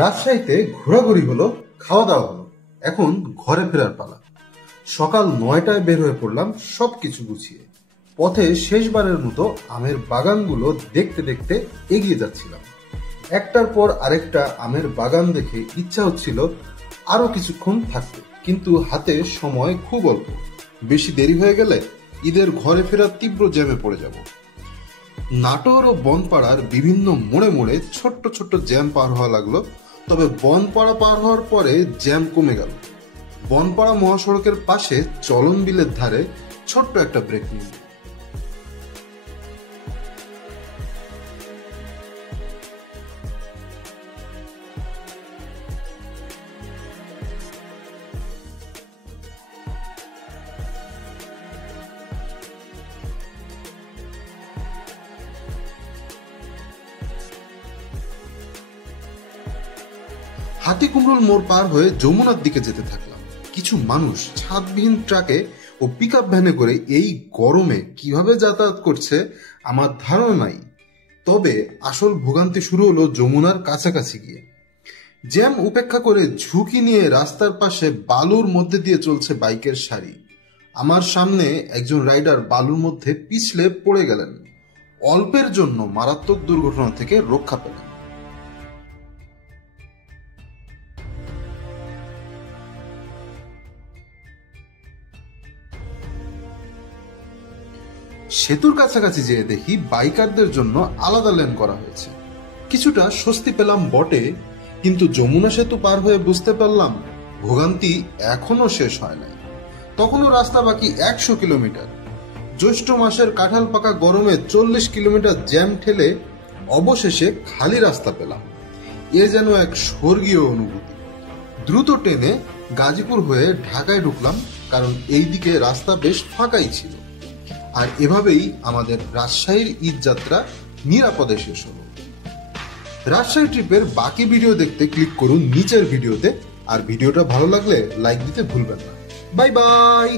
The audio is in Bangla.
রাজশাহীতে ঘোরাঘুরি হলো, খাওয়া দাওয়া হলো, এখন ঘরে ফেরার পালা। সকাল 9টায় বের হয়ে পড়লাম সবকিছু গুছিয়ে। পথে শেষবারের মতো আমের বাগানগুলো দেখতে দেখতে এগিয়ে যাচ্ছিলাম। একটার পর আরেকটা আমের বাগান দেখে ইচ্ছা হচ্ছিল আরো কিছুক্ষণ থাকতে, কিন্তু হাতে সময় খুব অল্প। বেশি দেরি হয়ে গেলে ঈদের ঘরে ফেরার তীব্র জ্যামে পড়ে যাব। নাটোর ও বনপাড়ার বিভিন্ন মোড়ে মোড়ে ছোট্ট ছোট্ট জ্যাম পার হওয়া লাগলো, তবে বনপাড়া পার হওয়ার পরে জ্যাম কমে গেল। বনপাড়া মহাসড়কের পাশে চলন বিলের ধারে ছোট্ট একটা ব্রেক নিল। হাতিকুমরুল মোড় পার হয়ে যমুনার দিকে যেতে থাকলাম। কিছু মানুষ ছাদবিহীন ট্রাকে ও পিকআপ ভ্যানে করে এই গরমে কিভাবে যাতায়াত করছে আমার ধারণা নাই। তবে আসল ভোগান্তি শুরু হলো যমুনার কাছাকাছি গিয়ে। জ্যাম উপেক্ষা করে ঝুঁকি নিয়ে রাস্তার পাশে বালুর মধ্যে দিয়ে চলছে বাইকের সারি। আমার সামনে একজন রাইডার বালুর মধ্যে পিছলে পড়ে গেলেন। অল্পের জন্য মারাত্মক দুর্ঘটনা থেকে রক্ষা পেলেন। সেতুর কাছাকাছি যেয়ে দেখি বাইকারদের জন্য আলাদা লেন করা হয়েছে। কিছুটা স্বস্তি পেলাম বটে, কিন্তু যমুনা সেতু পার হয়ে বুঝতে পারলাম ভোগান্তি এখনো শেষ হয় নাই। তখনও রাস্তা বাকি 100 কিলোমিটার। জ্যৈষ্ঠ মাসের কাঁঠাল পাকা গরমে 40 কিলোমিটার জ্যাম ঠেলে অবশেষে খালি রাস্তা পেলাম। এ যেন এক স্বর্গীয় অনুভূতি। দ্রুত ট্রেনে গাজীপুর হয়ে ঢাকায় ঢুকলাম, কারণ এই দিকে রাস্তা বেশ ফাঁকাই ছিল। আর এভাবেই আমাদের রাজশাহীর ঈদ যাত্রা নিরাপদে শেষ হলো। রাজশাহী ট্রিপের বাকি ভিডিও দেখতে ক্লিক করুন নিচের ভিডিওতে। আর ভিডিওটা ভালো লাগলে লাইক দিতে ভুলবেন না। Bye bye.